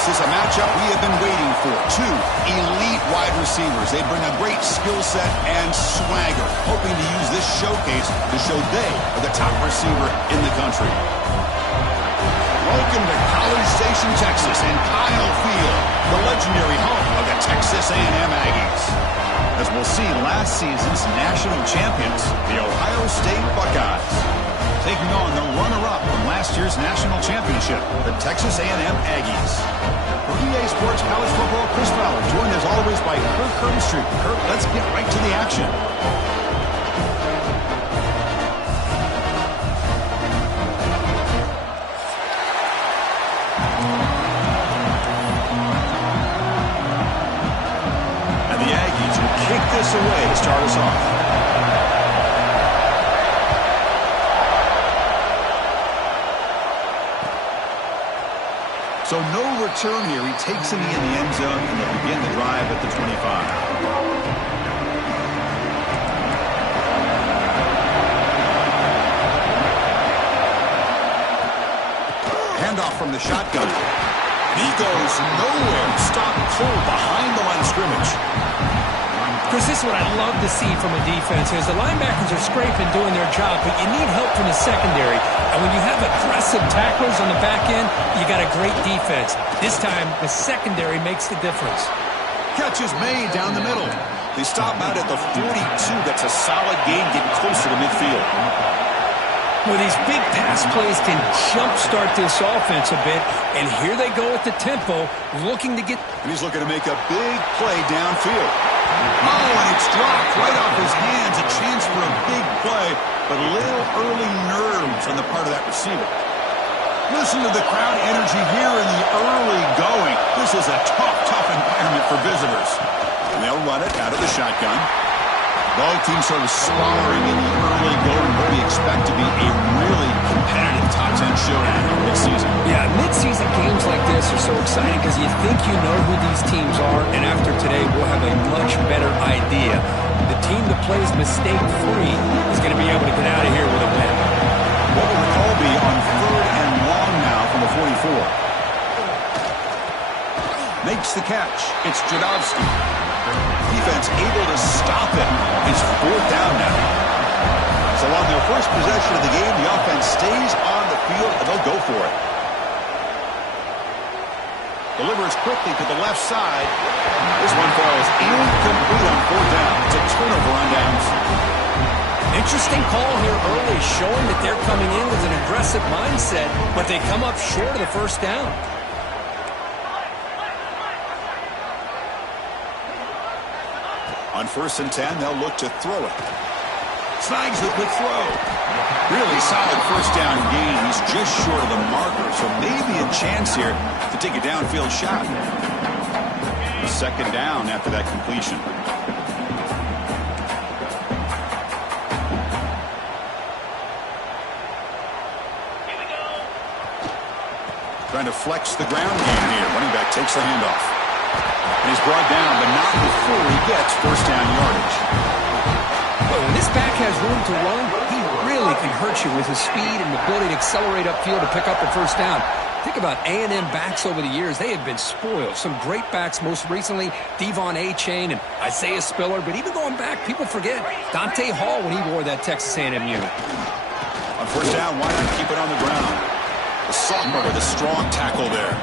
This is a matchup we have been waiting for. Two elite wide receivers. They bring a great skill set and swagger, hoping to use this showcase to show they are the top receiver in the country. Welcome to College Station, Texas, and Kyle Field, the legendary home of the Texas A&M Aggies. As we'll see, last season's national champions, the Ohio State Buckeyes, taking on the runner-up from last year's national championship, the Texas A&M Aggies. For EA Sports College Football, Chris Fowler, joined as always by Kirk Herbstreit. Kirk, let's get right to the action. And the Aggies will kick this away to start us off. So no return here. He takes it in the end zone, and they'll begin the drive at the 25. Handoff from the shotgun. He goes nowhere. Stop cold behind the line of scrimmage. Chris, this is what I love to see from a defense is the linebackers are scraping, doing their job, but you need help from the secondary. And when you have aggressive tacklers on the back end, you got a great defense. This time, the secondary makes the difference. Catch is made down the middle. They stop out at the 42. That's a solid gain, getting closer to midfield. Well, these big pass plays can jumpstart this offense a bit, and here they go at the tempo, looking to get... And he's looking to make a big play downfield. Oh, and it's dropped right off his hands. A chance for a big play, but a little early nerves on the part of that receiver. Listen to the crowd energy here in the early going. This is a tough environment for visitors. And they'll run it out of the shotgun. Both teams sort of sparring in the early going. What we expect to be a really competitive top 10 showdown mid-season. Yeah, mid-season games like this are so exciting because you think you know who these teams are, and after today we'll have a much better idea. The team that plays mistake-free is going to be able to get out of here with a win. What will the call be on 3rd and long now from the 44? Makes the catch. It's Jadowski. Defense able to stop it. It's 4th down now. So on their first possession of the game, the offense stays on the field, and they'll go for it. Delivers quickly to the left side. This one falls incomplete on 4th down. It's a turnover on downs. Interesting call here early, showing that they're coming in with an aggressive mindset, but they come up short of the first down. On 1st and 10, they'll look to throw it. Snags the quick throw. Really solid first down gain. He's just short of the marker, so maybe a chance here to take a downfield shot. 2nd down after that completion. Trying to flex the ground game here. Running back takes the handoff. And he's brought down, but not before he gets first down yardage. Well, when this back has room to run, he really can hurt you with his speed and ability to accelerate upfield to pick up the first down. Think about A&M backs over the years. They have been spoiled. Some great backs, most recently Devon A-Chain and Isaiah Spiller. But even going back, people forget Dante Hall when he wore that Texas A&M unit. On first down, why not keep it on the ground? The sophomore with a strong tackle there.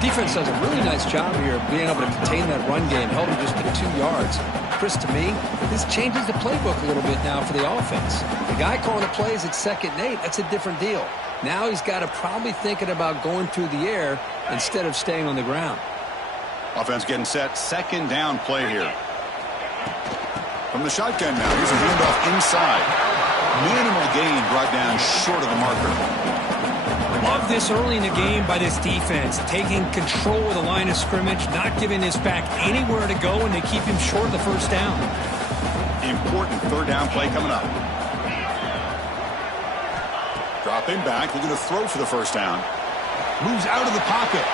Defense does a really nice job here of being able to contain that run game, held him just to 2 yards. Chris, to me, this changes the playbook a little bit now for the offense. The guy calling the plays at 2nd and 8, that's a different deal. Now he's got to probably thinking about going through the air instead of staying on the ground. Offense getting set. 2nd down play here. From the shotgun now, here's a handoff inside. Minimal gain brought down short of the marker. Love this early in the game by this defense, taking control of the line of scrimmage, not giving this back anywhere to go, and they keep him short of the first down. Important 3rd down play coming up. Dropping back, looking to throw for the first down. Moves out of the pocket.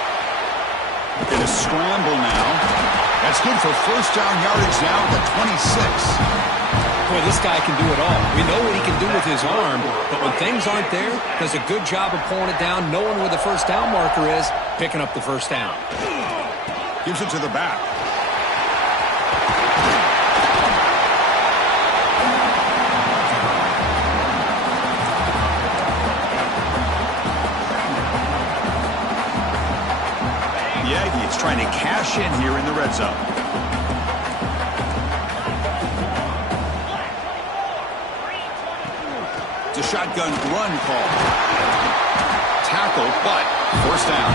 In a scramble now. That's good for first down yardage now at the 26. Boy, this guy can do it all. We know what he can do with his arm, but when things aren't there, does a good job of pulling it down, knowing where the first down marker is, picking up the first down. Gives it to the back. Yankees trying to cash in here in the red zone. It's a shotgun run call. Tackle, but first down.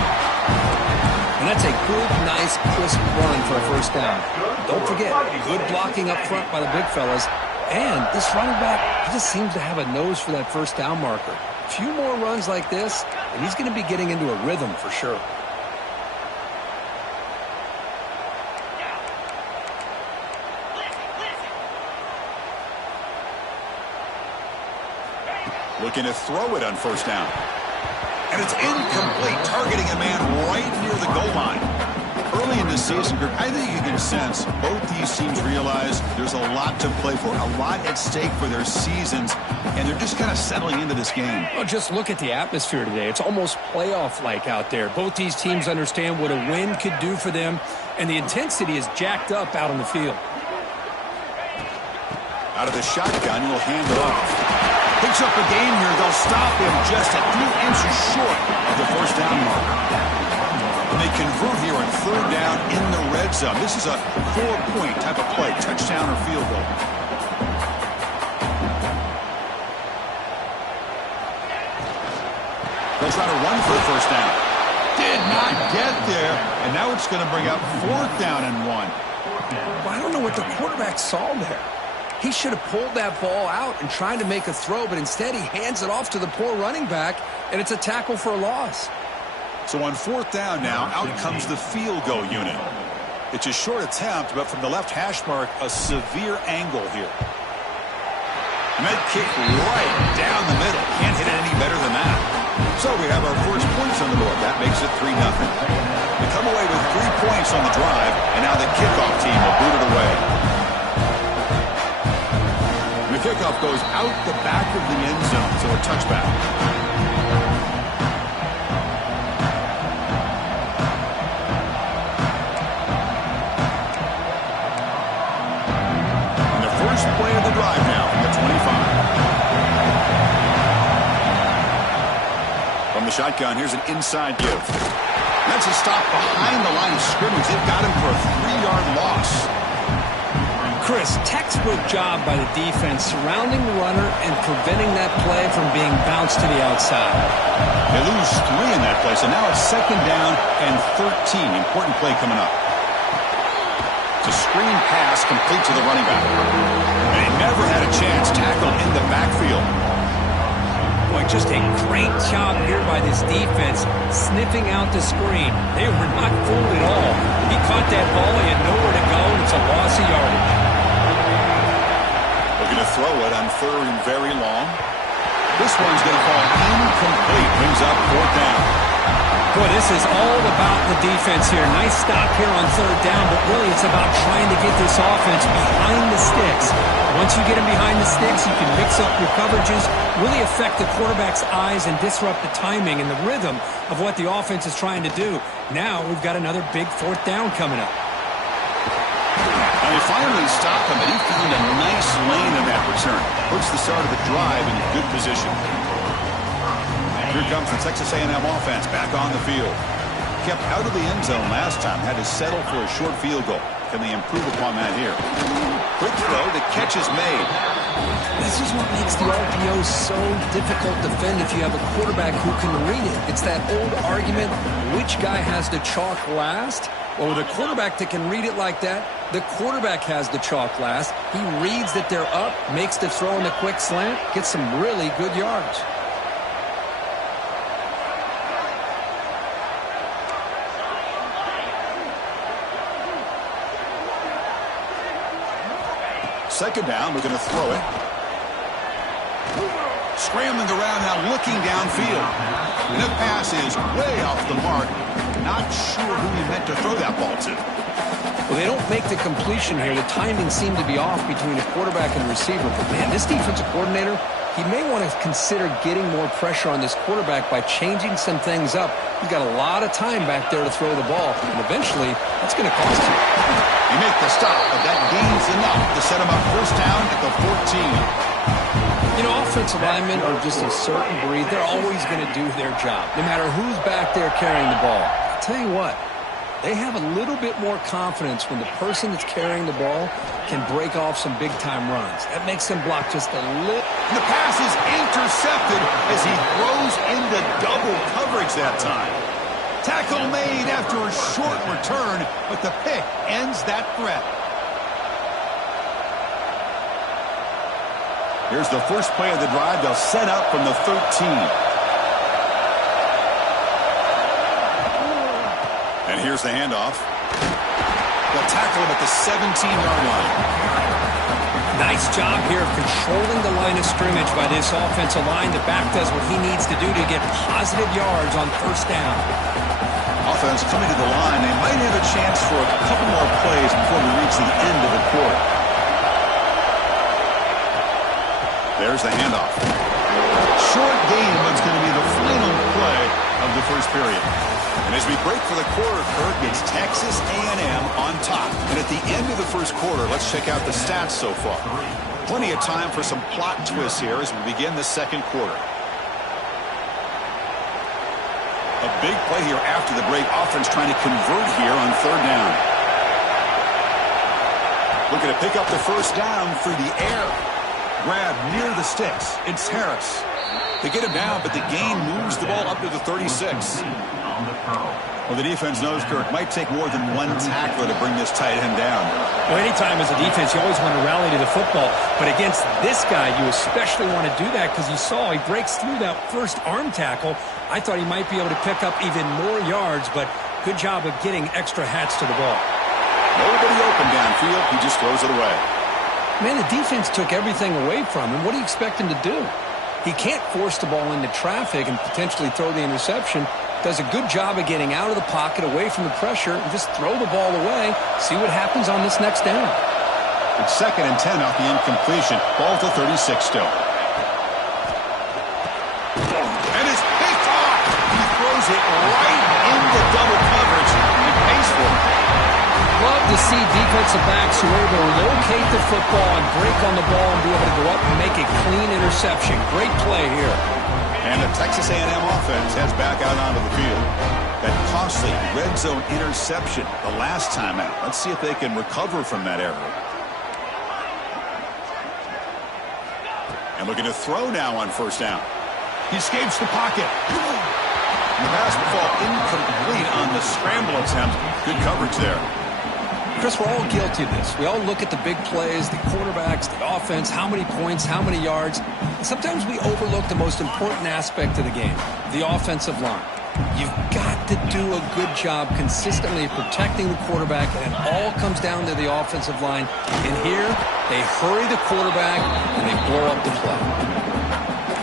And that's a good, nice, crisp run for a first down. Don't forget, good blocking up front by the big fellas. And this running back, he just seems to have a nose for that first down marker. A few more runs like this, and he's going to be getting into a rhythm for sure. Looking to throw it on first down. And it's incomplete, targeting a man right near the goal line. Early in the season, Kirk, I think you can sense both these teams realize there's a lot to play for, a lot at stake for their seasons, and they're just kind of settling into this game. Well, just look at the atmosphere today. It's almost playoff-like out there. Both these teams understand what a win could do for them, and the intensity is jacked up out on the field. Out of the shotgun, he'll hand it off. Picks up a gain here. They'll stop him just a few inches short of the first down marker. And they convert here on third down in the red zone. This is a 4-point type of play, touchdown or field goal. They'll try to run for the first down. Did not get there, and now it's going to bring up fourth down and 1. Well, I don't know what the quarterback saw there. He should have pulled that ball out and tried to make a throw, but instead he hands it off to the poor running back, and it's a tackle for a loss. So on fourth down now, out comes the field goal unit. It's a short attempt, but from the left hash mark, a severe angle here. And that kick right down the middle. Can't hit it any better than that. So we have our first points on the board. That makes it 3-0. They come away with 3 points on the drive, and now the kickoff team will boot it away. The kickoff goes out the back of the end zone, so a touchback. And the first play of the drive now from the 25. From the shotgun, here's an inside give. That's a stop behind the line of scrimmage. They've got him for a 3-yard loss. Chris, textbook job by the defense surrounding the runner and preventing that play from being bounced to the outside. They lose 3 in that play, so now it's second down and 13. Important play coming up. It's a screen pass complete to the running back. And he never had a chance. Tackled in the backfield. Boy, just a great job here by this defense, sniffing out the screen. They were not fooled at all. He caught that ball, he had nowhere to go, and it's a loss of yardage. Looking to throw it on third and very long. This one's going to fall incomplete. Brings up fourth down. Boy, this is all about the defense here. Nice stop here on third down, but really it's about trying to get this offense behind the sticks. Once you get them behind the sticks, you can mix up your coverages, really affect the quarterback's eyes and disrupt the timing and the rhythm of what the offense is trying to do. Now we've got another big fourth down coming up. And they finally stopped him, and he found a nice lane in that return. Puts the start of the drive in good position. Here comes the Texas A&M offense back on the field. Kept out of the end zone last time, had to settle for a short field goal. Can they improve upon that here? Quick throw, the catch is made. This is what makes the RPO so difficult to defend if you have a quarterback who can read it. It's that old argument, which guy has the chalk last? Well, with a quarterback that can read it like that, the quarterback has the chalk last. He reads that they're up, makes the throw in the quick slant, gets some really good yards. Second down, we're going to throw it. Scrambling around now, looking downfield. And the pass is way off the mark. Not sure who he meant to throw that ball to. Well, they don't make the completion here. The timing seemed to be off between the quarterback and the receiver. But, man, this defensive coordinator, he may want to consider getting more pressure on this quarterback by changing some things up. He's got a lot of time back there to throw the ball, and eventually that's going to cost him. You make the stop, but that gains enough to set him up first down at the 14. You know, offensive linemen are just a certain breed. They're always going to do their job, no matter who's back there carrying the ball. I'll tell you what, they have a little bit more confidence when the person that's carrying the ball can break off some big-time runs. That makes them block just a little. And the pass is intercepted as he throws into double coverage that time. Tackle made after a short return, but the pick ends that threat. Here's the first play of the drive. They'll set up from the 13. And here's the handoff. They'll tackle him at the 17-yard line. Nice job here of controlling the line of scrimmage by this offensive line. The back does what he needs to do to get positive yards on first down. Offense coming to the line. They might have a chance for a couple more plays before we reach the end of the quarter. There's the handoff. Short game, but it's going to be the final play of the first period. And as we break for the quarter, Kirk, it's Texas A&M on top. And at the end of the first quarter, let's check out the stats so far. Plenty of time for some plot twists here as we begin the second quarter. A big play here after the break. Offense trying to convert here on third down. Looking to pick up the first down through the air. Grab near the sticks. It's Harris. They get him down, but the gain moves the ball up to the 36. Well, the defense knows, Kirk, might take more than one tackler to bring this tight end down. Well, anytime as a defense, you always want to rally to the football. But against this guy, you especially want to do that because you saw he breaks through that first arm tackle. I thought he might be able to pick up even more yards, but good job of getting extra hats to the ball. Nobody open downfield. He just throws it away. Man, the defense took everything away from him. What do you expect him to do? He can't force the ball into traffic and potentially throw the interception. Does a good job of getting out of the pocket, away from the pressure, and just throw the ball away. See what happens on this next down. It's 2nd and 10 off the incompletion. Ball to 36 still. And it's picked off. He throws it right into double coverage. He pays for it. Love to see defensive backs who are able to locate the football and break on the ball and be able to go up and make a clean interception. Great play here. And the Texas A&M offense heads back out onto the field. That costly red zone interception the last time out. Let's see if they can recover from that error. And looking to throw now on first down. He escapes the pocket. And the pass will fall incomplete on the scramble attempt. Good coverage there. Chris, we're all guilty of this. We all look at the big plays, the quarterbacks, the offense, how many points, how many yards. And sometimes we overlook the most important aspect of the game, the offensive line. You've got to do a good job consistently protecting the quarterback, and it all comes down to the offensive line. And here, they hurry the quarterback, and they blow up the play.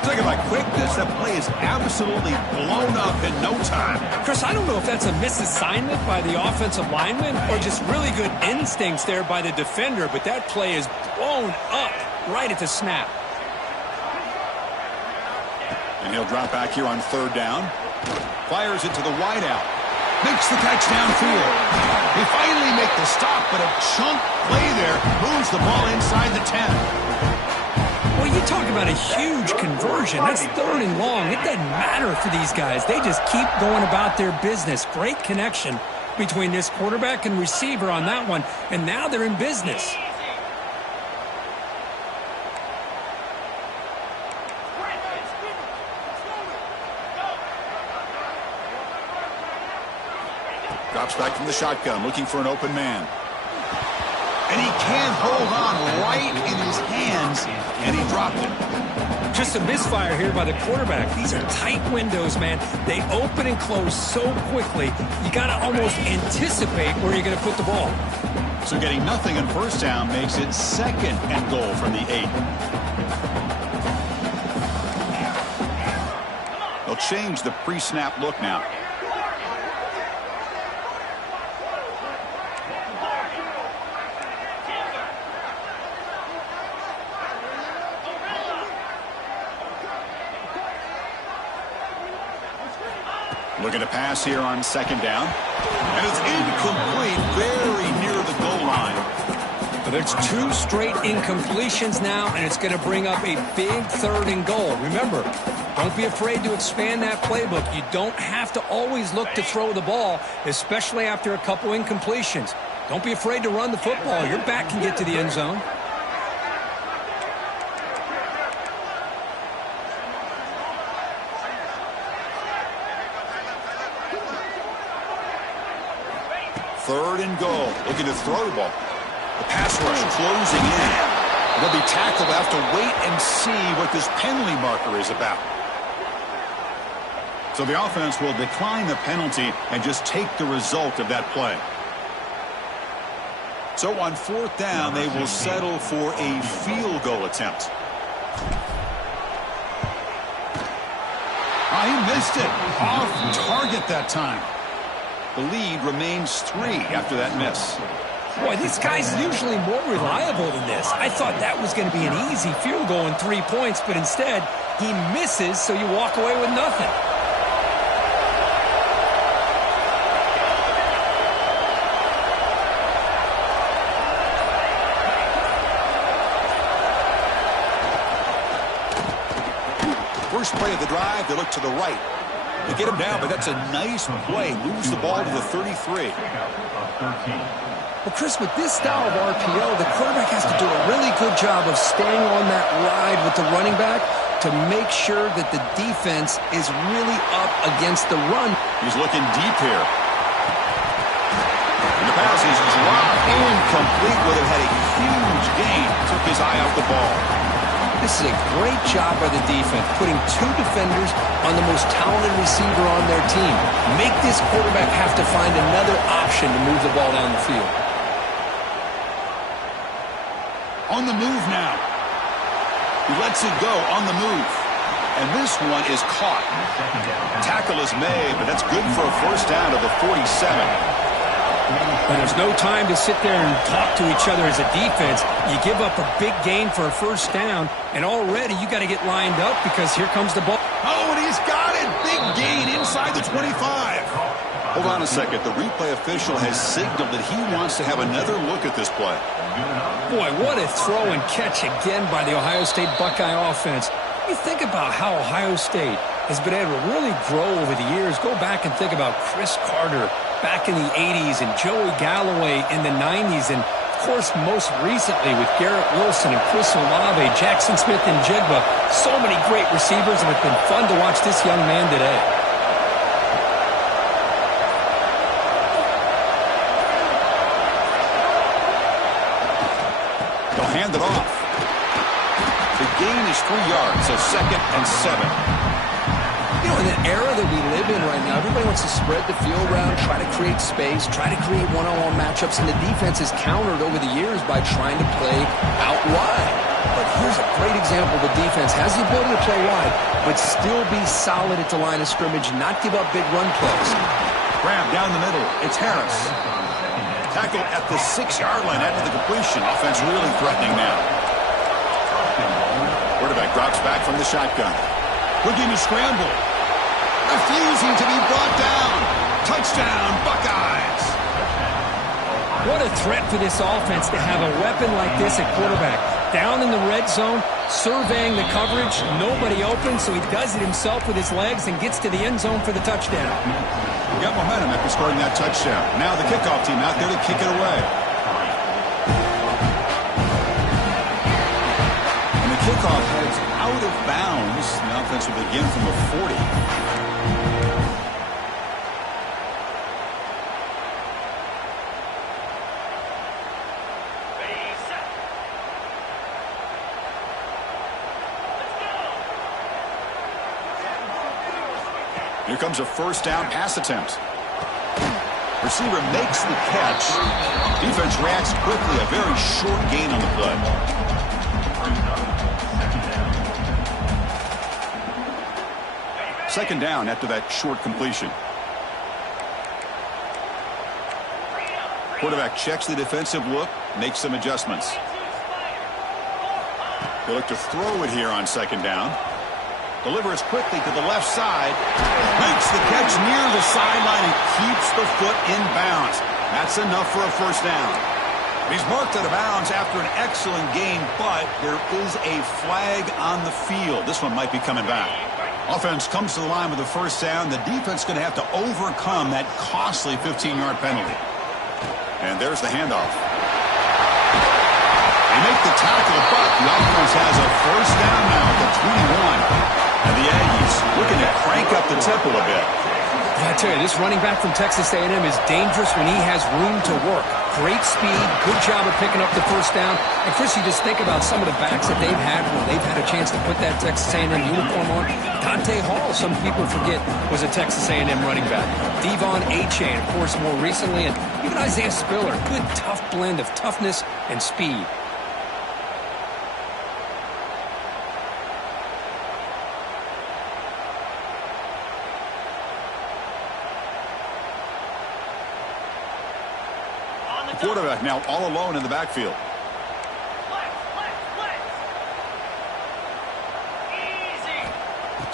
Look at my quickness. That play is absolutely blown up in no time. Chris, I don't know if that's a misassignment by the offensive lineman or just really good instincts there by the defender, but that play is blown up right at the snap. And he'll drop back here on third down. Fires it to the wideout. Makes the catch downfield. They finally make the stop, but a chunk play there moves the ball inside the 10. Well, you talk about a huge conversion. That's 3rd and long. It doesn't matter for these guys. They just keep going about their business. Great connection between this quarterback and receiver on that one, and now they're in business. Drops back from the shotgun, looking for an open man. And he can't hold on right in his hands, and he dropped it. Just a misfire here by the quarterback. These are tight windows, man. They open and close so quickly, you got to almost anticipate where you're going to put the ball. So getting nothing on first down makes it 2nd and goal from the 8. They'll change the pre-snap look now. Looking to pass here on second down. And it's incomplete, very near the goal line. Well, there's 2 straight incompletions now, and it's going to bring up a big 3rd and goal. Remember, don't be afraid to expand that playbook. You don't have to always look to throw the ball, especially after a couple incompletions. Don't be afraid to run the football. Your back can get to the end zone. Third and goal. Looking to throw the ball. The pass rush closing in. They'll be tackled. They'll have to wait and see what this penalty marker is about. So the offense will decline the penalty and just take the result of that play. So on 4th down, they will settle for a field goal attempt. Oh, he missed it. Off target that time. The lead remains 3 after that miss. Boy, this guy's usually more reliable than this. I thought that was going to be an easy field goal and 3 points, but instead, he misses, so you walk away with nothing. First play of the drive, they look to the right. They get him down, but that's a nice play. Moves the ball to the 33. Well, Chris, with this style of RPO, the quarterback has to do a really good job of staying on that ride with the running back to make sure that the defense is really up against the run. He's looking deep here. And the pass is dropped. Incomplete. Would have had a huge gain. Took his eye off the ball. This is a great job by the defense, putting 2 defenders on the most talented receiver on their team. Make this quarterback have to find another option to move the ball down the field. On the move now. He lets it go on the move. And this one is caught. Tackle is made, but that's good for a first down to the 47. But there's no time to sit there and talk to each other as a defense. You give up a big gain for a first down, and already you got to get lined up because here comes the ball. Oh, and he's got it. Big gain inside the 25. Hold on a second. The replay official has signaled that he wants to have another look at this play. Boy, what a throw and catch again by the Ohio State Buckeye offense. You think about how Ohio State has been able to really grow over the years. Go back and think about Chris Carter back in the 80s and Joey Galloway in the 90s. And, of course, most recently with Garrett Wilson and Chris Olave, Jackson Smith and Jigba. So many great receivers, and it's been fun to watch this young man today. They'll hand it off. The gain is 3 yards, so 2nd and 7. You know, in the era that we live in right now, everybody wants to spread the field around, try to create space, try to create one-on-one matchups, and the defense is countered over the years by trying to play out wide. But here's a great example. The defense has the ability to play wide, but still be solid at the line of scrimmage, not give up big run plays. Grab down the middle. It's Harris. Tackle at the 6-yard line after the completion. Offense really threatening now. Quarterback drops back from the shotgun. Looking to scramble. Refusing to be brought down. Touchdown, Buckeyes. What a threat for this offense to have a weapon like this at quarterback. Down in the red zone, surveying the coverage, nobody open, so he does it himself with his legs and gets to the end zone for the touchdown. He got momentum after scoring that touchdown. Now the kickoff team out there to kick it away. And the kickoff heads out of bounds. The offense will begin from the 40. Here comes a first down pass attempt. Receiver makes the catch. Defense reacts quickly. A very short gain on the play. Second down after that short completion. Quarterback checks the defensive look, makes some adjustments. They look to throw it here on second down. Delivers quickly to the left side. Makes the catch near the sideline and keeps the foot in bounds. That's enough for a first down. He's marked out of bounds after an excellent gain, but there is a flag on the field. This one might be coming back. Offense comes to the line with a first down. The defense is going to have to overcome that costly 15-yard penalty. And there's the handoff. They make the tackle, but the offense has a first down now at the 21. And the Aggies looking to crank up the tempo a bit. I tell you, this running back from Texas A&M is dangerous when he has room to work. Great speed, good job of picking up the first down. And, Chris, you just think about some of the backs that they've had when they've had a chance to put that Texas A&M uniform on. Dante Hall, some people forget, was a Texas A&M running back. Devon Achane, of course, more recently. And even Isaiah Spiller, good, tough blend of toughness and speed. Quarterback now all alone in the backfield.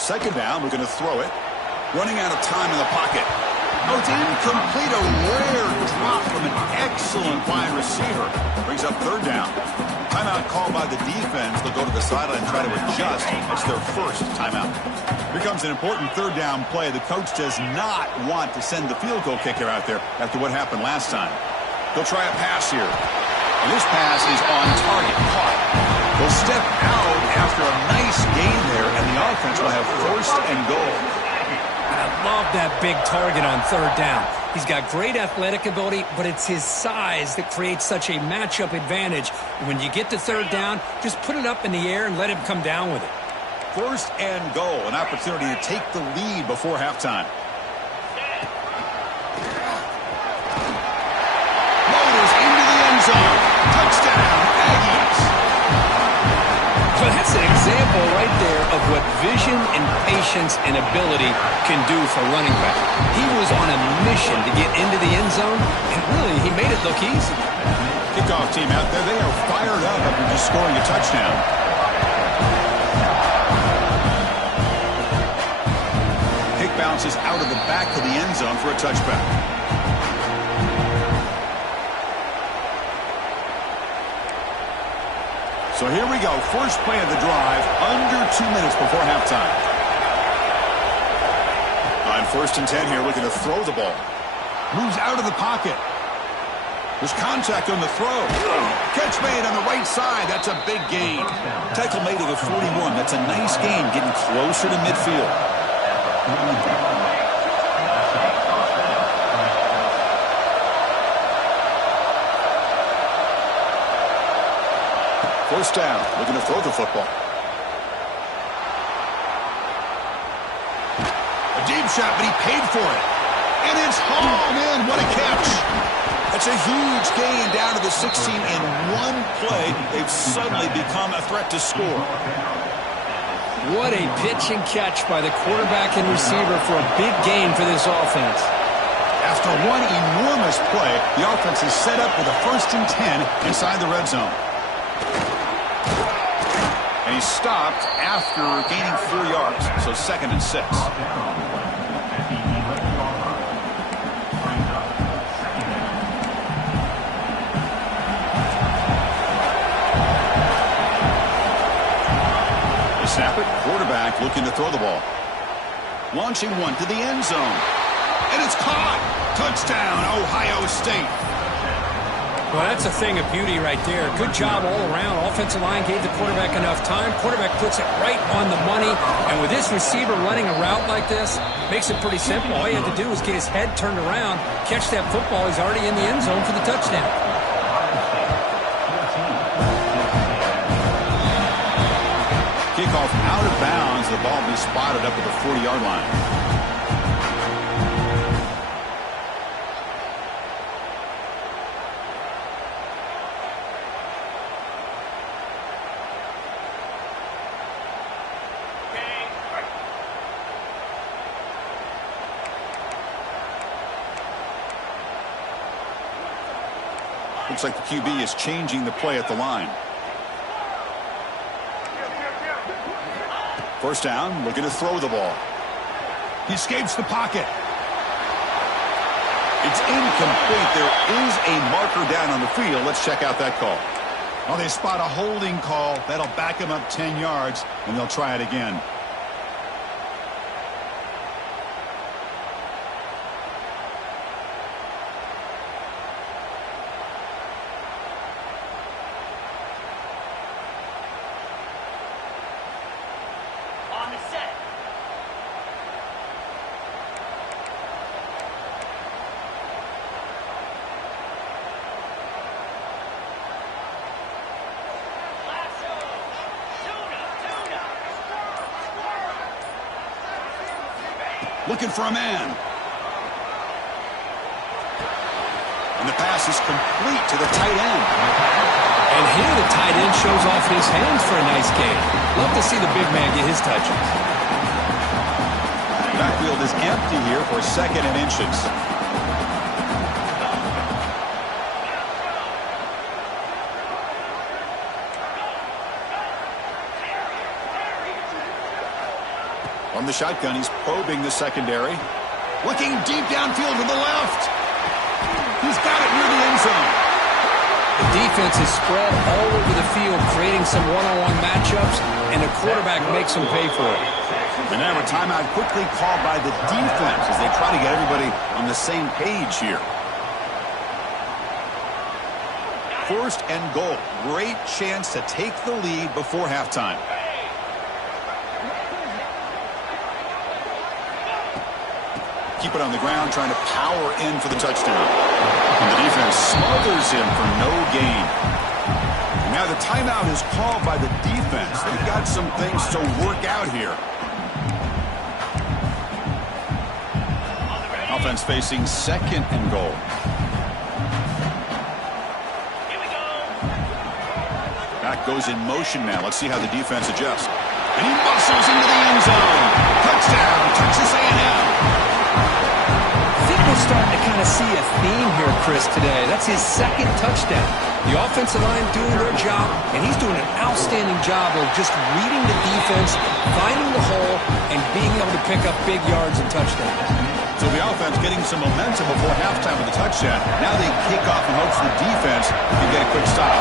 Second down, we're going to throw it. Running out of time in the pocket. Oh, it's incomplete. A rare drop from an excellent wide receiver. Brings up third down. Timeout called by the defense. They'll go to the sideline and try to adjust. It's their first timeout. Here comes an important third down play. The coach does not want to send the field goal kicker out there after what happened last time. They'll try a pass here. And this pass is on target. Caught. They'll step out after a nice gain there, and the offense will have first and goal. I love that big target on third down. He's got great athletic ability, but it's his size that creates such a matchup advantage. When you get to third down, just put it up in the air and let him come down with it. First and goal, an opportunity to take the lead before halftime. Zone. Touchdown, Aggies. So that's an example right there of what vision and patience and ability can do for running back. He was on a mission to get into the end zone, and really, he made it look easy. Kickoff team out there, they are fired up after just scoring a touchdown. Kick bounces out of the back of the end zone for a touchback. So here we go. First play of the drive, under 2 minutes before halftime. On 1st and 10 here, looking to throw the ball. Moves out of the pocket. There's contact on the throw. Catch made on the right side. That's a big gain. Tackle made at the 41. That's a nice gain, getting closer to midfield. First down, looking to throw the football. A deep shot, but he paid for it. And it's hauled in. What a catch. That's a huge gain down to the 16 in one play. They've suddenly become a threat to score. What a pitch and catch by the quarterback and receiver for a big gain for this offense. After one enormous play, the offense is set up with a 1st and 10 inside the red zone. And he stopped after gaining 4 yards, so 2nd and 6. They snap it, quarterback looking to throw the ball. Launching one to the end zone. And it's caught! Touchdown, Ohio State! Well, that's a thing of beauty right there. Good job all around. Offensive line gave the quarterback enough time. Quarterback puts it right on the money. And with this receiver running a route like this, makes it pretty simple. All you have to do is get his head turned around, catch that football. He's already in the end zone for the touchdown. Kickoff out of bounds. The ball will be spotted up at the 40-yard line. Looks like the QB is changing the play at the line. First down, looking to throw the ball. He escapes the pocket. It's incomplete. There is a marker down on the field. Let's check out that call. Well, they spot a holding call. That'll back him up 10 yards, and they'll try it again. Looking for a man. And the pass is complete to the tight end. And here the tight end shows off his hands for a nice game. Love to see the big man get his touches. Backfield is empty here for second and inches. From the shotgun, he's probing the secondary. Looking deep downfield to the left. He's got it near the end zone. The defense is spread all over the field, creating some one-on-one matchups, and the quarterback makes them pay for it. And now a timeout quickly called by the defense as they try to get everybody on the same page here. First and goal. Great chance to take the lead before halftime. Keep it on the ground, trying to power in for the touchdown. And the defense smothers him for no gain. And now the timeout is called by the defense. They've got some things to work out here. Offense facing second and goal. Back goes in motion now. Let's see how the defense adjusts. And he muscles into the end zone. Touchdown, Texas A&M. We're starting to kind of see a theme here, Chris, today. That's his second touchdown. The offensive line doing their job, and he's doing an outstanding job of just reading the defense, finding the hole, and being able to pick up big yards and touchdowns. So the offense getting some momentum before halftime with the touchdown. Now they kick off in hopes the defense can get a quick stop.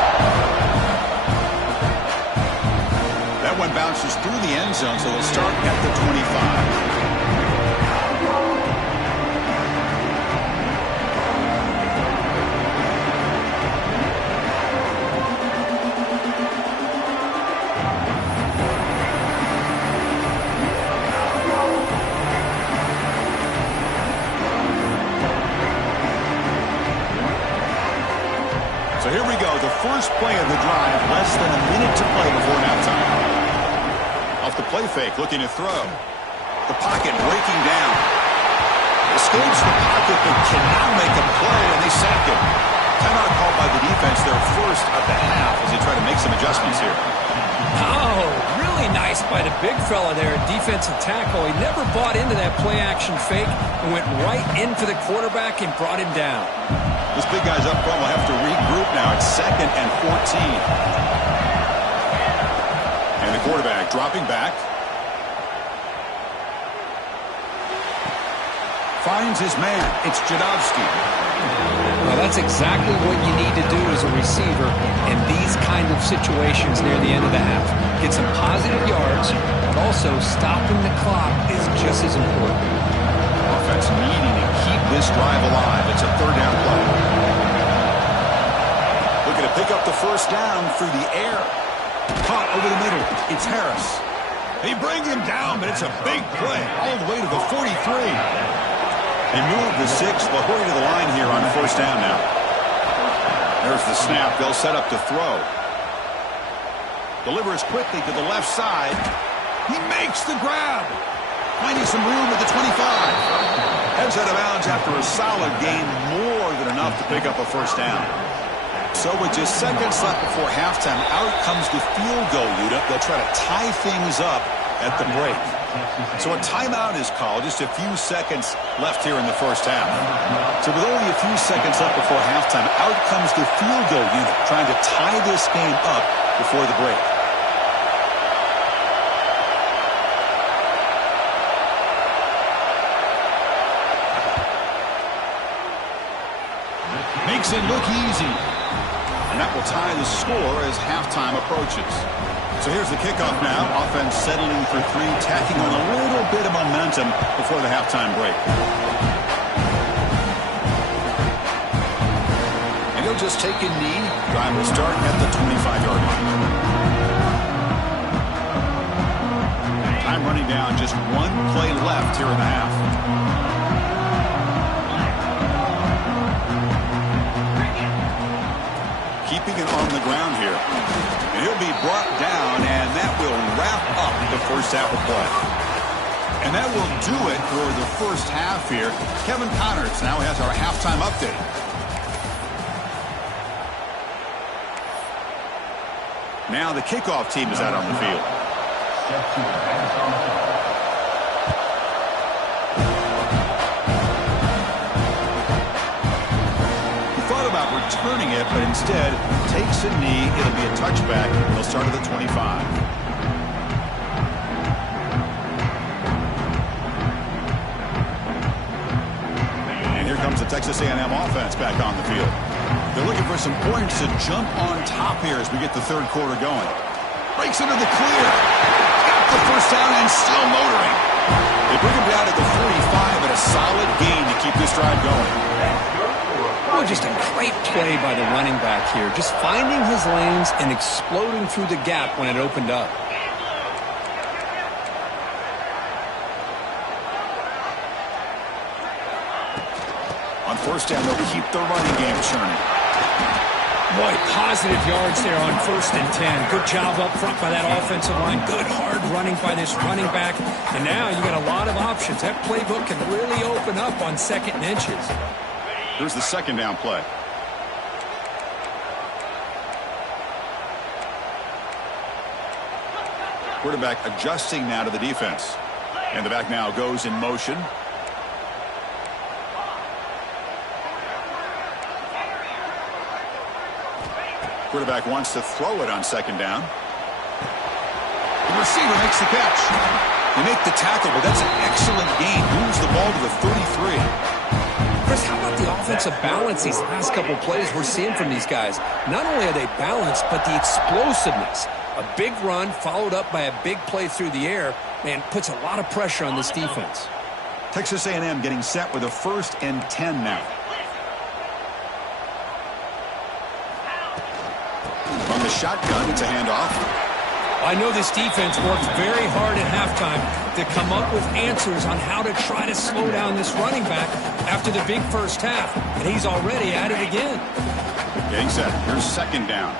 That one bounces through the end zone, so they'll start at the 25. So here we go, the first play of the drive, less than a minute to play before halftime. Off the play fake, looking to throw. The pocket breaking down. Escapes the pocket, but cannot make a play, and they sack him. Timeout called by the defense, their first of the half, as they try to make some adjustments here. Oh, really nice by the big fella there, defensive tackle. He never bought into that play-action fake and went right in for the quarterback and brought him down. This big guy's up front will have to regroup now. It's 2nd and 14. And the quarterback dropping back. Finds his man. It's Jadowski. Well, that's exactly what you need to do as a receiver in these kind of situations near the end of the half. Get some positive yards, but also stopping the clock is just as important. Offense needing to keep this drive alive. It's a third down play. Looking to pick up the first down through the air. Caught over the middle. It's Harris. He brings him down, but it's a big play all the way to the 43. They move the 6. They'll hurry to the line here on first down now. There's the snap. They'll set up to throw. Delivers quickly to the left side. He makes the grab. Finding some room at the 25. Heads out of bounds after a solid gain, more than enough to pick up a first down. So with just seconds left before halftime, out comes the field goal unit. They'll try to tie things up at the break. So a timeout is called, just a few seconds left here in the first half. So with only a few seconds left before halftime, out comes the field goal unit, trying to tie this game up before the break. makes it look easy. And that will tie the score as halftime approaches. So here's the kickoff now. Offense settling for three, tacking on a little bit of momentum before the halftime break. And he'll just take a knee. Drive will start at the 25-yard line. Time running down, just one play left here in the half. Keeping it on the ground here. And he'll be brought down, and that will wrap up the first half of play. And that will do it for the first half here. Kevin Connors now has our halftime update. Now the kickoff team is out on the field. Returning it, but instead takes a knee. It'll be a touchback. He'll start at the 25. And here comes the Texas A&M offense back on the field. They're looking for some points to jump on top here as we get the third quarter going. Breaks into the clear. Got the first down and still motoring. They bring him down at the 45 and a solid gain to keep this drive going. Oh, just a great play by the running back here. Just finding his lanes and exploding through the gap when it opened up. On first down, they'll keep the running game churning. Boy, positive yards there on 1st and 10. Good job up front by that offensive line. Good hard running by this running back. And now you got a lot of options. That playbook can really open up on 2nd and inches. Here's the second down play. Quarterback adjusting now to the defense. And the back now goes in motion. Quarterback wants to throw it on 2nd down. The receiver makes the catch. They make the tackle, but that's an excellent gain. Moves the ball to the 33. Chris, how about the offensive balance these last couple plays we're seeing from these guys? Not only are they balanced, but the explosiveness. A big run followed up by a big play through the air, man, puts a lot of pressure on this defense. Texas A&M getting set with a 1st and 10 now. From the shotgun, it's a handoff. I know this defense worked very hard at halftime to come up with answers on how to try to slow down this running back after the big first half, and he's already at it again. Getting set. Here's 2nd down.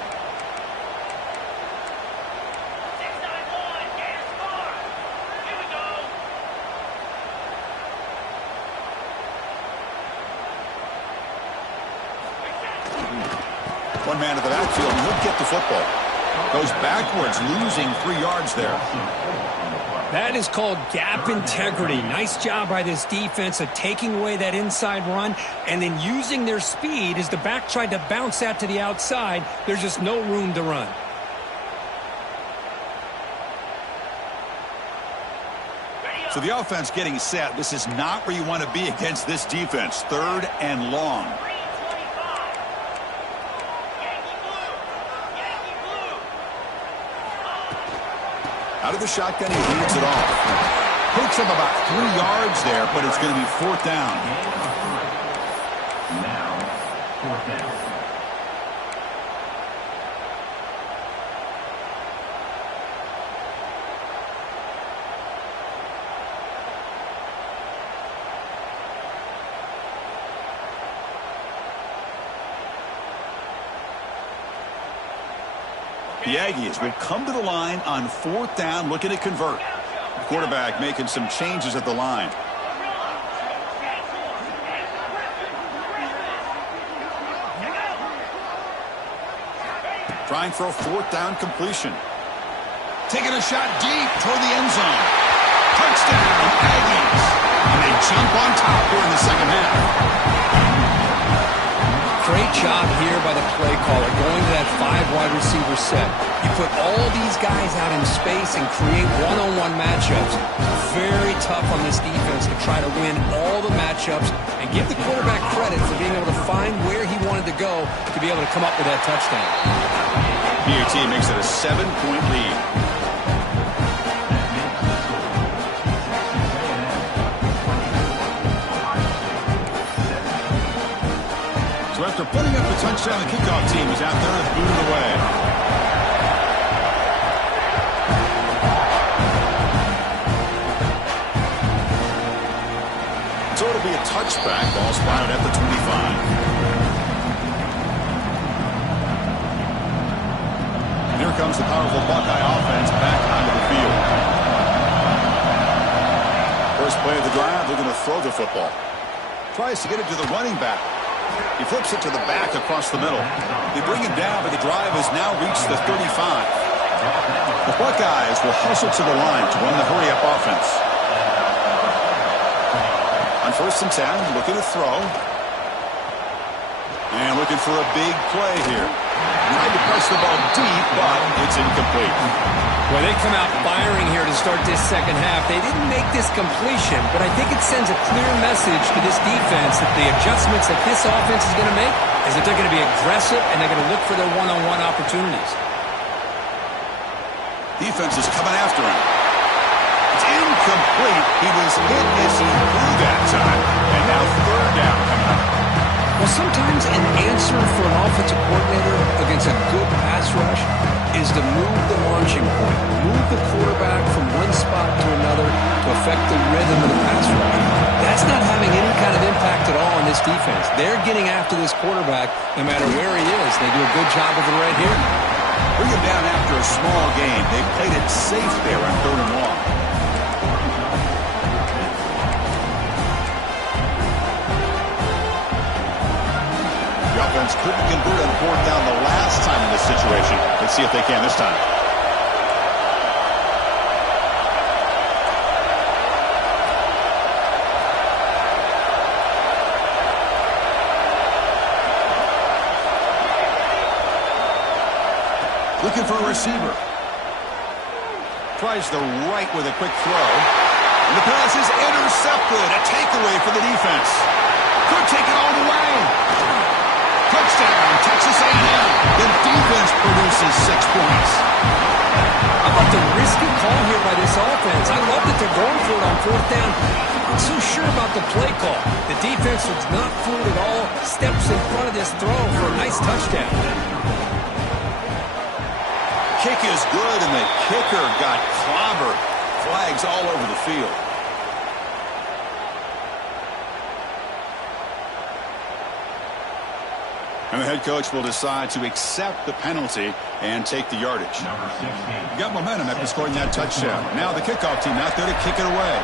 One man at the backfield, and he'll get the football. Goes backwards, losing 3 yards there. That is called gap integrity. Nice job by this defense of taking away that inside run and then using their speed as the back tried to bounce that to the outside. There's just no room to run. So the offense getting set. This is not where you want to be against this defense. 3rd and long. Out of the shotgun, he leads it off. Picks up about 3 yards there, but it's going to be 4th down. Now, 4th down. The Aggies will come to the line on 4th down, looking to convert. The quarterback making some changes at the line. Trying for a 4th down completion. Taking a shot deep toward the end zone. Touchdown, Aggies. And they jump on top here in the second half. Great job here by the play caller, going to that 5 wide receiver set. You put all these guys out in space and create one-on-one matchups. Very tough on this defense to try to win all the matchups and give the quarterback credit for being able to find where he wanted to go to be able to come up with that touchdown. BAT makes it a 7-point lead. So after putting up the touchdown, the kickoff team is out there and booted away. So it'll be a touchback. Ball spotted at the 25. Here comes the powerful Buckeye offense back onto the field. First play of the drive, they're going to throw the football. Tries to get it to the running back. He flips it to the back across the middle. They bring him down, but the drive has now reached the 35. The Buckeyes will hustle to the line to run the hurry-up offense. On 1st and 10, looking to throw. And looking for a big play here. Tried to press the ball deep, but it's incomplete. Well, they come out firing here to start this second half. They didn't make this completion, but I think it sends a clear message to this defense that the adjustments that this offense is going to make is that they're going to be aggressive and they're going to look for their one-on-one opportunities. Defense is coming after him. It's incomplete. He was hit as he threw that time. And now 3rd down coming up. Well, sometimes an answer for an offensive coordinator against a good pass rush is to move the launching point, move the quarterback from one spot to another to affect the rhythm of the pass rush. That's not having any kind of impact at all on this defense. They're getting after this quarterback no matter where he is. They do a good job of it right here. Bring him down after a small gain. They played it safe there on 3rd and long. The offense couldn't convert on 4th down the last time in this situation. Let's see if they can this time. Looking for a receiver. Tries the right with a quick throw. And the pass is intercepted. A takeaway for the defense. Could take it all the way. Touchdown, Texas A&M. The defense produces 6 points. How about the risky call here by this offense? I love that they're going for it on 4th down. I'm not so sure about the play call. The defense was not fooled at all. Steps in front of this throw for a nice touchdown. Kick is good, and the kicker got clobbered. Flags all over the field. And the head coach will decide to accept the penalty and take the yardage. Got momentum after scoring that touchdown. Now the kickoff team out there to kick it away.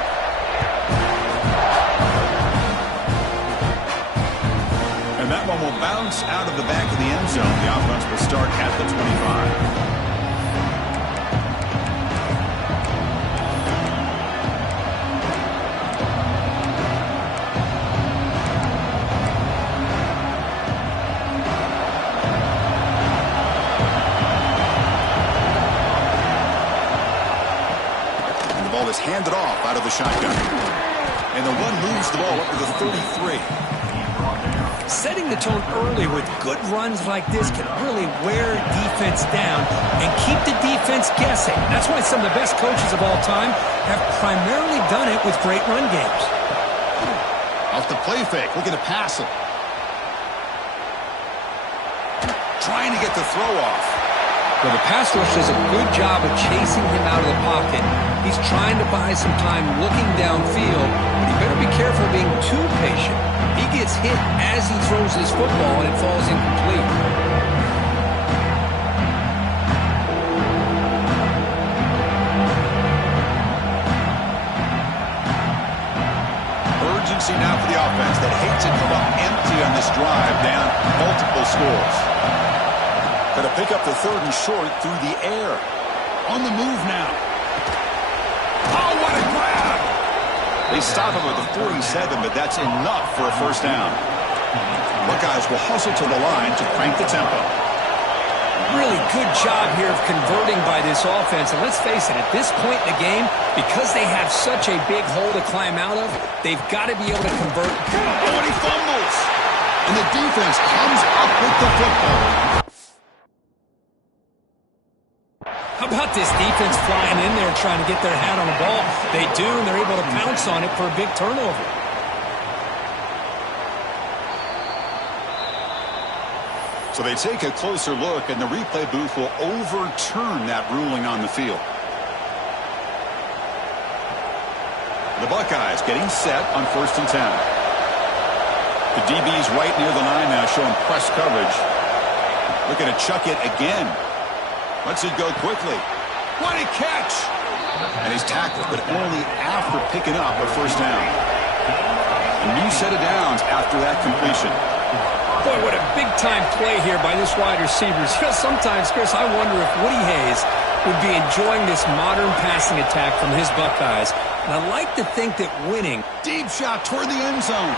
And that one will bounce out of the back of the end zone. The offense will start at the 25. Is handed off out of the shotgun. And the one moves the ball up to the 33. Setting the tone early with good runs like this can really wear defense down and keep the defense guessing. That's why some of the best coaches of all time have primarily done it with great run games. Off the play fake, looking to pass it. Trying to get the throw off. Well, the pass rush does a good job of chasing him out of the pocket. He's trying to buy some time looking downfield, but he better be careful being too patient. He gets hit as he throws his football, and it falls incomplete. Urgency now for the offense that hates to come up empty on this drive, down multiple scores. Going to pick up the 3rd and short through the air. On the move now. Oh, what a grab! They stop him at the 47, but that's enough for a 1st down. Buckeyes will hustle to the line to crank the tempo. Really good job here of converting by this offense. And let's face it, at this point in the game, because they have such a big hole to climb out of, they've got to be able to convert. Oh, and he fumbles. And the defense comes up with the football. How about this defense flying in there trying to get their hat on the ball? They do, and they're able to pounce on it for a big turnover. So they take a closer look, and the replay booth will overturn that ruling on the field. The Buckeyes getting set on 1st and 10. The DB's right near the line now, showing press coverage. Looking to chuck it again. Lets it go quickly. What a catch! And he's tackled, but only after picking up a 1st down. A new set of downs after that completion. Boy, what a big-time play here by this wide receiver. Sometimes, Chris, I wonder if Woody Hayes would be enjoying this modern passing attack from his Buckeyes. And I like to think that winning. Deep shot toward the end zone.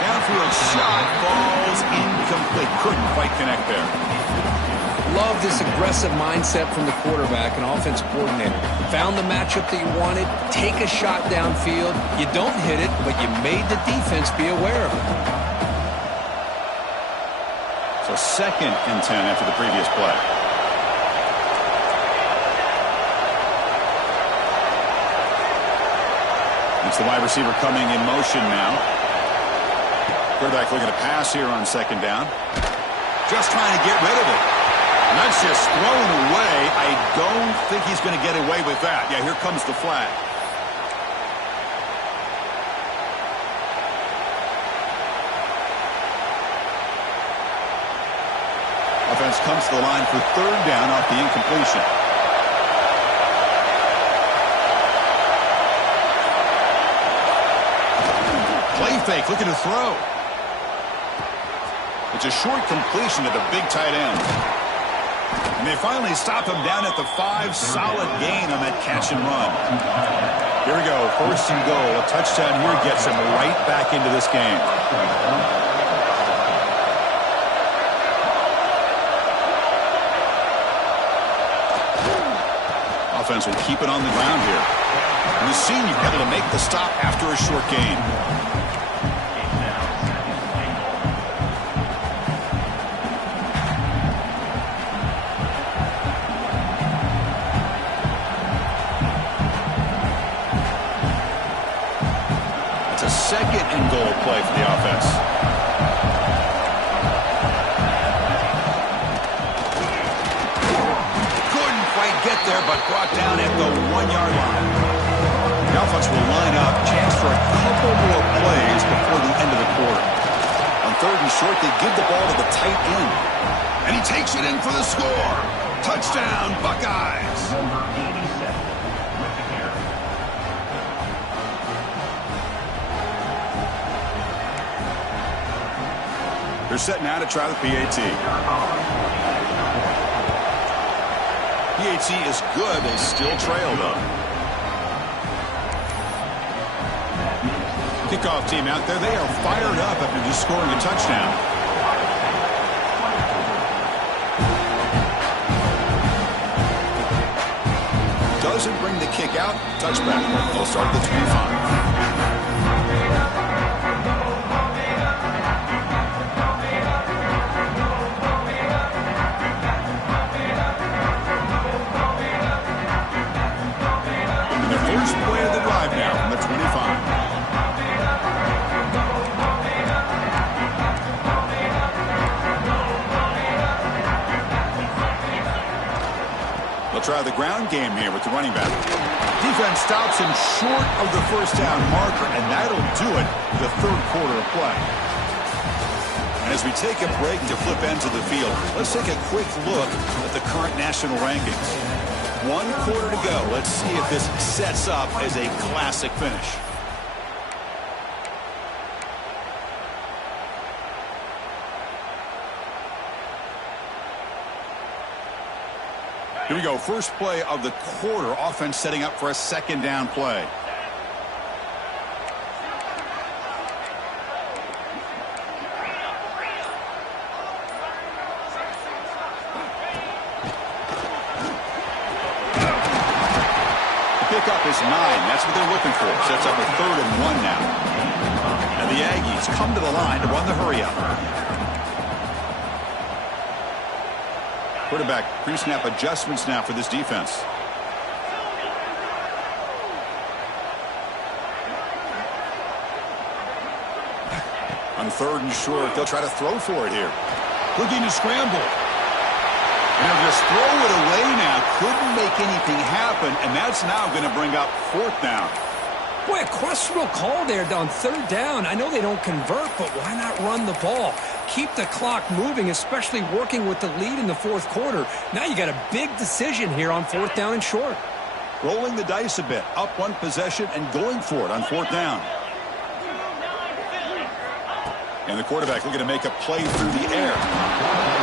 Downfield shot falls incomplete. Couldn't quite connect there. Love this aggressive mindset from the quarterback and offensive coordinator. Found the matchup that you wanted. Take a shot downfield. You don't hit it, but you made the defense be aware of it. So 2nd and 10 after the previous play. It's the wide receiver coming in motion now. Quarterback looking to pass here on 2nd down. Just trying to get rid of it. And that's just thrown away. I don't think he's going to get away with that. Yeah, here comes the flag. Offense comes to the line for 3rd down off the incompletion. Play fake, looking to throw. It's a short completion to the big tight end. And they finally stop him down at the 5. Solid gain on that catch and run. Here we go, 1st and goal. A touchdown here gets him right back into this game. Offense will keep it on the ground here. And the senior able to make the stop after a short gain. It's a 2nd and goal play for the offense. Get there, but brought down at the 1-yard line. The offense will line up. Chance for a couple more plays before the end of the quarter. On 3rd and short, they give the ball to the tight end. And he takes it in for the score. Touchdown, Buckeyes. Number 87 with the carry. They're set now to try the PAT. PAT is good. They still trail, though. Kickoff team out there. They are fired up after just scoring a touchdown. Doesn't bring the kick out. Touchback. They'll start the 25. First play of the drive now from the 25. They'll try the ground game here with the running back. Defense stops him short of the 1st down marker, and that'll do it for the 3rd quarter of play. And as we take a break to flip ends of the field, let's take a quick look at the current national rankings. 1 quarter to go. Let's see if this sets up as a classic finish. Here we go. First play of the quarter. Offense setting up for a 2nd down play. is 9. That's what they're looking for. Sets up a 3rd and 1 now. And the Aggies come to the line to run the hurry-up. Quarterback pre-snap adjustments now for this defense. On 3rd and short, they'll try to throw for it here. Looking to scramble. And they'll just throw it away now. Couldn't make anything happen, and that's now going to bring up 4th down. Boy, a questionable call there on 3rd down. I know they don't convert, but why not run the ball? Keep the clock moving, especially working with the lead in the 4th quarter. Now you got a big decision here on 4th down and short. Rolling the dice a bit. Up 1 possession and going for it on 4th down. And the quarterback looking to make a play through the air.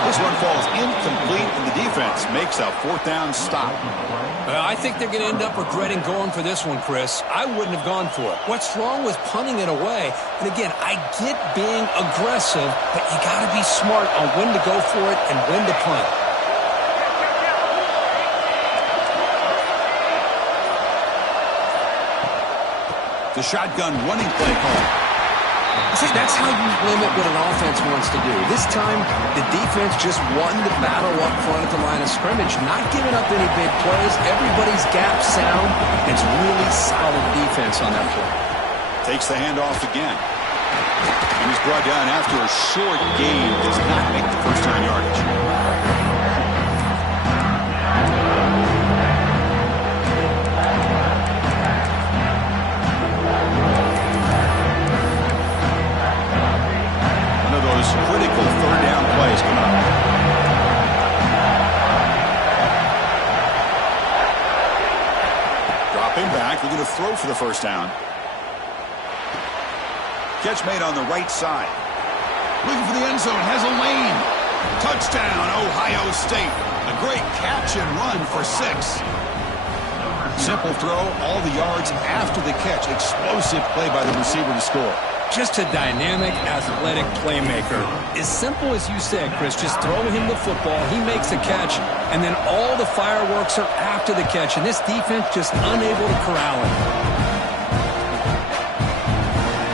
This one falls incomplete, and the defense makes a 4th down stop. I think they're going to end up regretting going for this one, Chris. I wouldn't have gone for it. What's wrong with punting it away? And again, I get being aggressive, but you got to be smart on when to go for it and when to punt. The shotgun running play call. See, that's how you limit what an offense wants to do. This time, the defense just won the battle up front at the line of scrimmage, not giving up any big plays. Everybody's gap sound. It's really solid defense on that play. Takes the handoff again. And he's brought down after a short gain. Does not make the first down yardage. Critical 3rd down plays come up. Dropping back, looking to throw for the 1st down. Catch made on the right side. Looking for the end zone, has a lane. Touchdown, Ohio State. A great catch and run for 6. Simple throw, all the yards after the catch. Explosive play by the receiver to score. Just a dynamic, athletic playmaker. As simple as you said, Chris, just throw him the football, he makes a catch, and then all the fireworks are after the catch, and this defense just unable to corral him.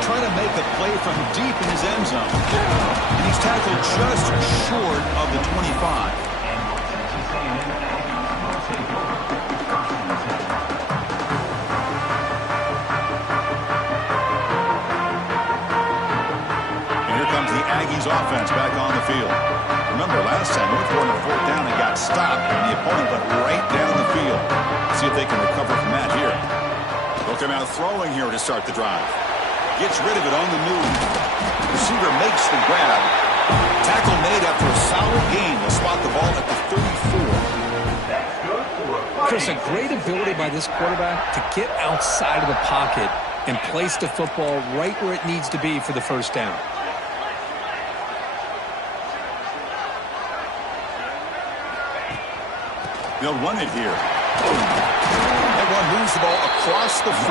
Trying to make a play from deep in his end zone. And he's tackled just short of the 25. Aggies offense back on the field. Remember, last time, North going to 4th down and got stopped, and the opponent went right down the field. See if they can recover from that here. They'll come out throwing here to start the drive. Gets rid of it on the move. Receiver makes the grab. Tackle made after a solid gain. They'll spot the ball at the 34. Chris, a great ability by this quarterback to get outside of the pocket and place the football right where it needs to be for the 1st down. They'll run it here. Everyone moves the ball across the 40.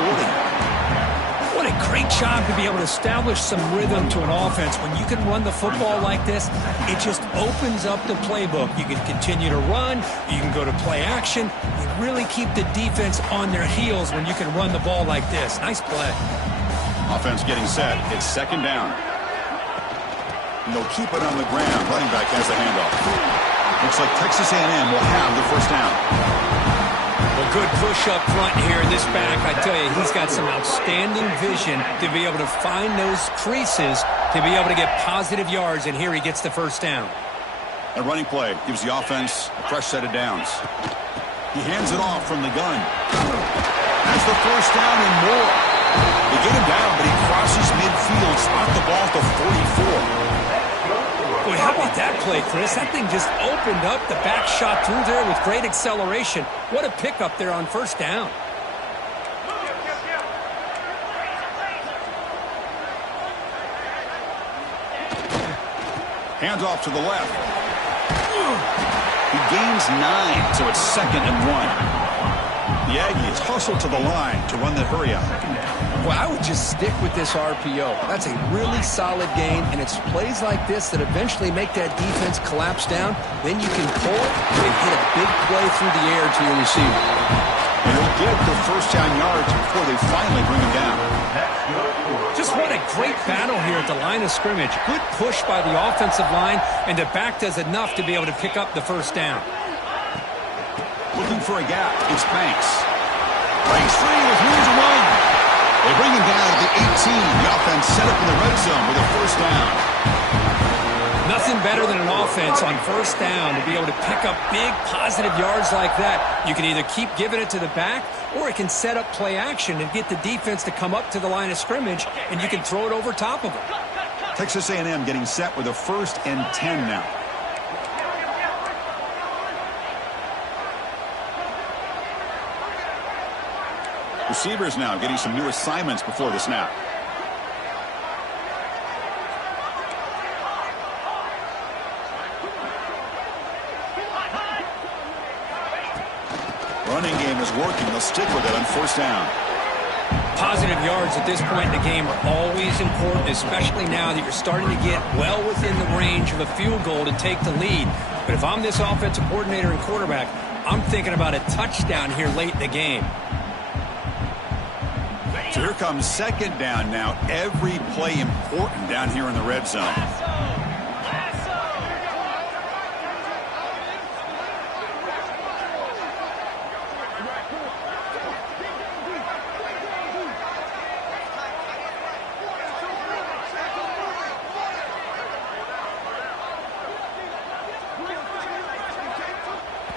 What a great job to be able to establish some rhythm to an offense. When you can run the football like this, it just opens up the playbook. You can continue to run. You can go to play action. You really keep the defense on their heels when you can run the ball like this. Nice play. Offense getting set. It's 2nd down. And they'll keep it on the ground. Running back has the handoff. Looks like Texas A&M will have the 1st down. Well, good push up front here. This back, I tell you, he's got some outstanding vision to be able to find those creases to be able to get positive yards, and here he gets the 1st down. A running play gives the offense a fresh set of downs. He hands it off from the gun. That's the 1st down and more. They get him down, but he crosses midfield, spot the ball at the 44. Boy, how about that play, Chris? That thing just opened up. The back shot through there with great acceleration. What a pickup there on 1st down. Hands off to the left. He gains 9, so it's 2nd and 1. The Aggies hustle to the line to run the hurry-up. Well, I would just stick with this RPO. That's a really solid gain, and it's plays like this that eventually make that defense collapse down. Then you can pull it and hit a big play through the air to your receiver. And he'll get the first down yards before they finally bring him down. Just what a great battle here at the line of scrimmage. Good push by the offensive line, and the back does enough to be able to pick up the first down. Looking for a gap. It's Banks. Breaks free with room to run. They bring him down at the 18. The offense set up in the red zone with a first down. Nothing better than an offense on first down to be able to pick up big positive yards like that. You can either keep giving it to the back, or it can set up play action and get the defense to come up to the line of scrimmage, and you can throw it over top of them. Texas A&M getting set with a 1st and 10 now. Receivers now getting some new assignments before the snap. Running game is working. They'll stick with it on first down. Positive yards at this point in the game are always important, especially now that you're starting to get well within the range of a field goal to take the lead. But if I'm this offensive coordinator and quarterback, I'm thinking about a touchdown here late in the game. So here comes second down now. Every play important down here in the red zone.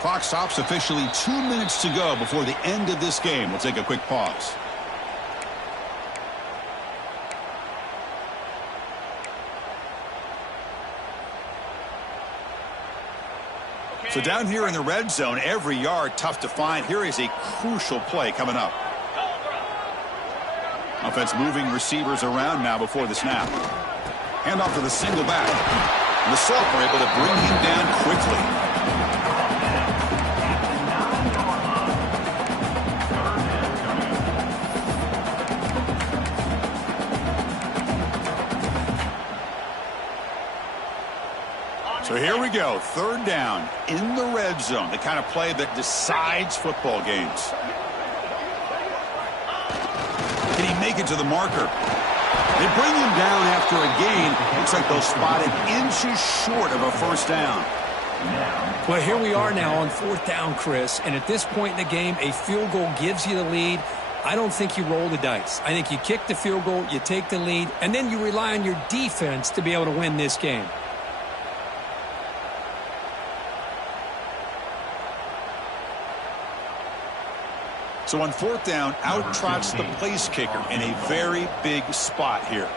Clock stops officially. 2 minutes to go before the end of this game. We'll take a quick pause. So down here in the red zone, every yard tough to find. Here is a crucial play coming up. Offense moving receivers around now before the snap. Handoff to the single back. And the Salt were able to bring him down quickly. So here we go, 3rd down in the red zone, the kind of play that decides football games. Can he make it to the marker? They bring him down after a gain. Looks like they'll spot it inches short of a first down. Well, here we are now on 4th down, Chris, and at this point in the game, a field goal gives you the lead. I don't think you roll the dice. I think you kick the field goal, you take the lead, and then you rely on your defense to be able to win this game. So on 4th down, out trots the place kicker in a very big spot here.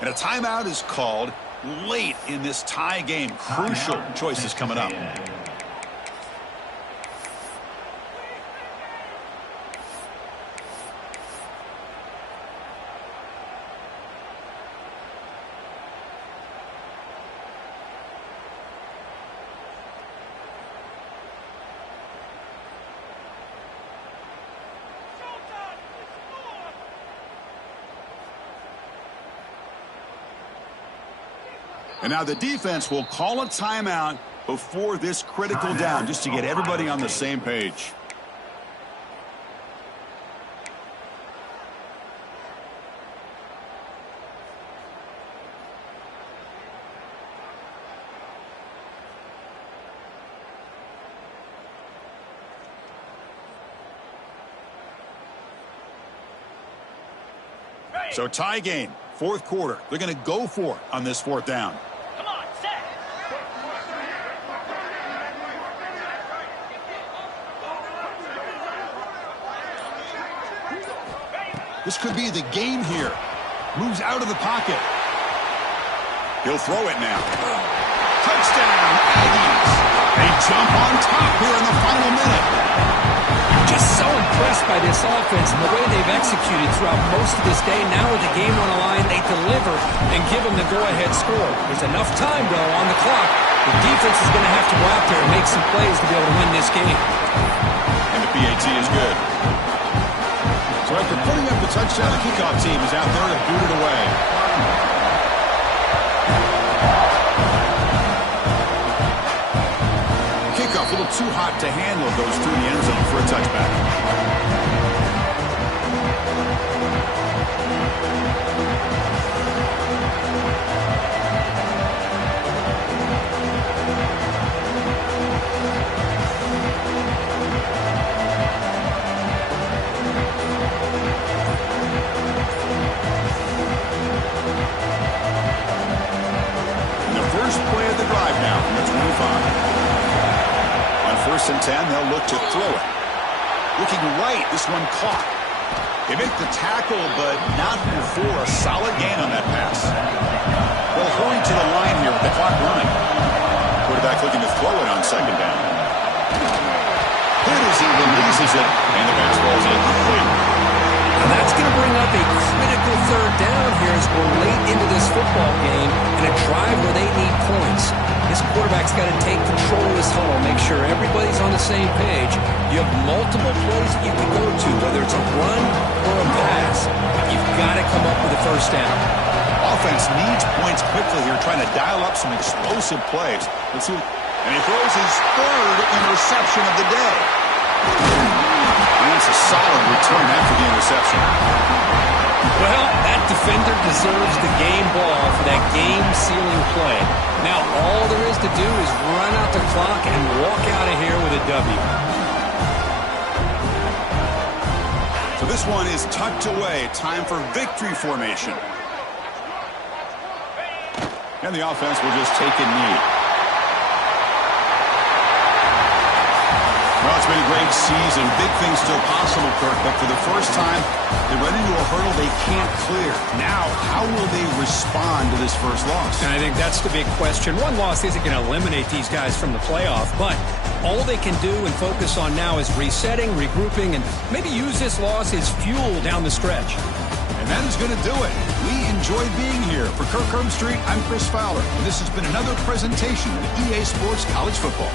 And a timeout is called late in this tie game. Crucial choices coming up. And now the defense will call a timeout before this critical down, just to get everybody on the same page. So tie game, 4th quarter. They're going to go for it on this 4th down. This could be the game here. Moves out of the pocket. He'll throw it now. Touchdown, Aggies. They jump on top here in the final minute. Just so impressed impressed by this offense and the way they've executed throughout most of this day. Now with the game on the line, they deliver and give them the go-ahead score. There's enough time, though, on the clock. The defense is going to have to go out there and make some plays to be able to win this game. And the PAT is good. So after putting up the touchdown, the kickoff team is out there to boot it away. Kickoff a little too hot to handle, goes through the end zone for a touchback. First play of the drive now from the 25. On 1st and 10, they'll look to throw it. Looking right, this one caught. They make the tackle, but not before a solid gain on that pass. Well, hurrying to the line here with the clock running. Quarterback looking to throw it on 2nd down. Hit as he releases it, and the basketball's incomplete. And that's going to bring up a critical 3rd down here as we're late into this football game in a drive where they need points. This quarterback's got to take control of this huddle, make sure everybody's on the same page. You have multiple plays that you can go to, whether it's a run or a pass. You've got to come up with a 1st down. Offense needs points quickly here, trying to dial up some explosive plays. Let's see. And he throws his 3rd interception of the day. And that's a solid return after the interception. Well, that defender deserves the game ball for that game-sealing play. Now all there is to do is run out the clock and walk out of here with a W. So this one is tucked away. Time for victory formation. And the offense will just take a knee. Well, it's been a great season. Big things still possible, Kirk, but for the first time, they run into a hurdle they can't clear. Now, how will they respond to this first loss? And I think that's the big question. One loss isn't going to eliminate these guys from the playoff, but all they can do and focus on now is resetting, regrouping, and maybe use this loss as fuel down the stretch. And that is going to do it. We enjoyed being here. For Kirk Herbstreit, I'm Chris Fowler, and this has been another presentation of EA Sports College Football.